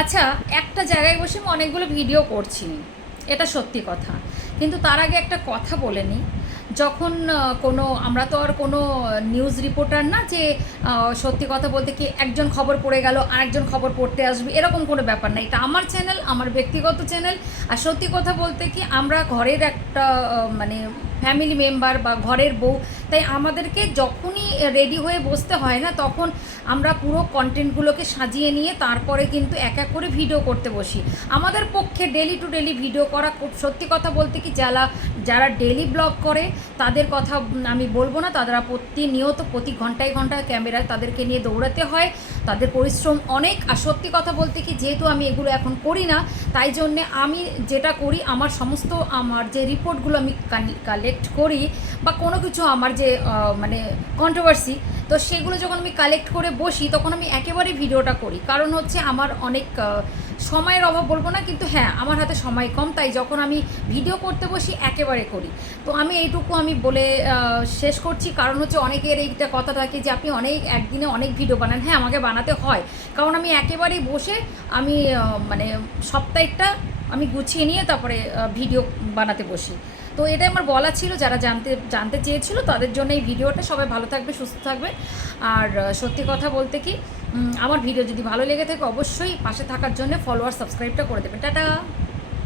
আচ্ছা একটা জায়গায় বসে আমি অনেকগুলো ভিডিও করছি। এটা সত্যি কথা। কিন্তু তার আগে একটা কথা বলে নিই। যখন কোনো, আমরা তো আর কোনো নিউজ রিপোর্টার না যে সত্যি কথা বলতে কি একজন খবর পড়ে গেল, আরেকজন খবর পড়তে আসবে, এরকম কোনো ব্যাপার না। এটা আমার চ্যানেল আমার ব্যক্তিগত চ্যানেল আর সত্যি কথা বলতে কি, আমরা ঘরের একটা মানে ফ্যামিলি মেম্বার বা ঘরের বউ, তাই আমাদেরকে যখনই রেডি হয়ে বসতে হয় না, তখন আমরা পুরো কন্টেন্টগুলোকে সাজিয়ে নিয়ে তারপরে কিন্তু এক এক করে ভিডিও করতে বসি। আমাদের পক্ষে ডেলি টু ডেলি ভিডিও করা খুব সত্যি কথা বলতে কি, যারা যারা ডেলি ব্লগ করে, তাদের কথা আমি বলব না, তারা প্রতিনিয়ত প্রতি ঘন্টায় ঘন্টায় ক্যামেরায় তাদেরকে নিয়ে দৌড়াতে হয়। তাদের পরিশ্রম অনেক, আর সত্যি কথা বলতে কি, যেহেতু আমি এগুলো এখন করি না তাই জন্যে আমি যেটা করি, আমার সমস্ত আমার যে রিপোর্টগুলো আমি কালেক্ট করি বা কোনো কিছু আমার যে মানে কন্ট্রোভার্সি তো সেগুলো যখন আমি কালেক্ট করে বসি, তখন আমি একেবারে ভিডিওটা করি। কারণ হচ্ছে আমার অনেক সময়ের অভাব বলব না, কিন্তু হ্যাঁ আমার হাতে সময় কম, তাই যখন আমি ভিডিও করতে বসি, একেবারে করি। তো আমি এইটুকু আমি বলে শেষ করছি। কারণ হচ্ছে অনেকের এইটা কথা থাকে যে, আপনি অনেক, একদিনে অনেক ভিডিও বানান। হ্যাঁ আমাকে বানাতে হয়। কারণ আমি একেবারেই বসে আমি মানে সপ্তাহেরটা আমি গুছিয়ে নিয়ে তারপরে ভিডিও বানাতে বসি। তো এটাই আমার বলা ছিল, যারা জানতে জানতে চেয়েছিল তাদের জন্য এই ভিডিওটা। সবাই ভালো থাকবে, সুস্থ থাকবে। আর সত্যি কথা বলতে কি আমার ভিডিও যদি ভালো লেগে থাকে, অবশ্যই পাশে থাকার জন্য ফলোয়ার সাবস্ক্রাইবটা করে দেবে টাটা!